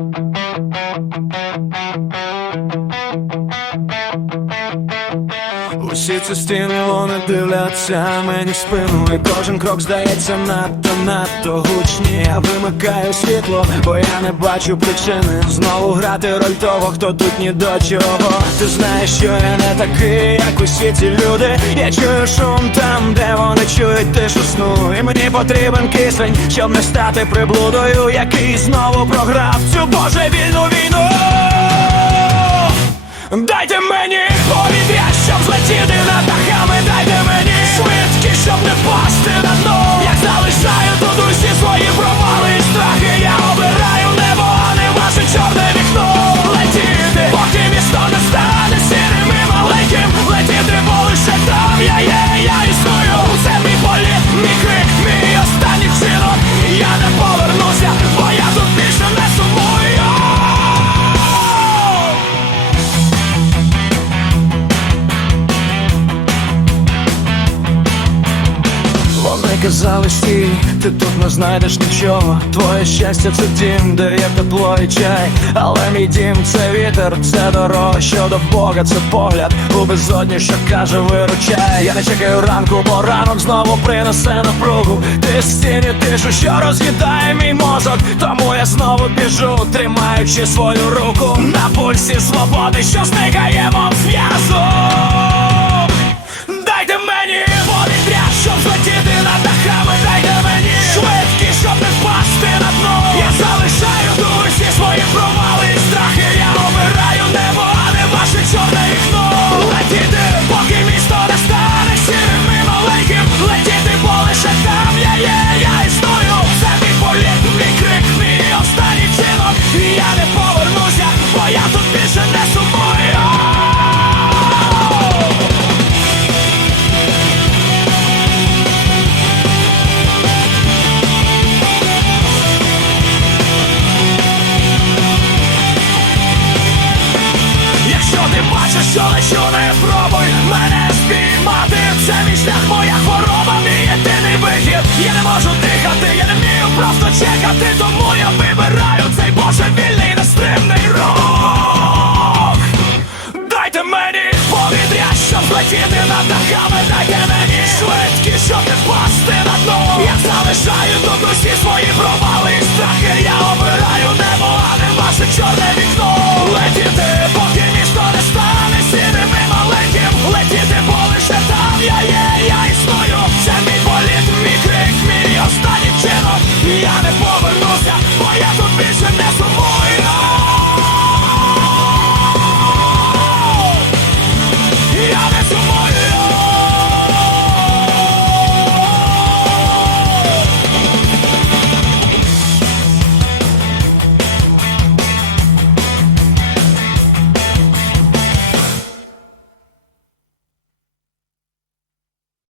Thank you. Усі ці стіни вони дивляться мені в спину І кожен крок здається надто, надто гучні. Я вимикаю світло, бо я не бачу причини. Знову грати роль того, хто тут ні до чого. Ти знаєш, що я не такий, як усі ці люди. Я чую шум там, де вони чують тишу сну. І мені потрібен кисень, щоб не стати приблудою, який знову програв цю божевільну війну казали стій, ти тут не знайдеш нічого. Твоє щастя це дім, де є тепло і чай. Але мій дім це вітер, це дорога. Що до Бога, це погляд. У безодні, що каже виручай. Я не чекаю ранку, бо ранок знову принесе напругу. Ти стіні тишу, що роз'їдає мій мозок. Тому я знову біжу, тримаючи свою руку. На пульсі свободи, що зникає мов зв'язок Якщо ти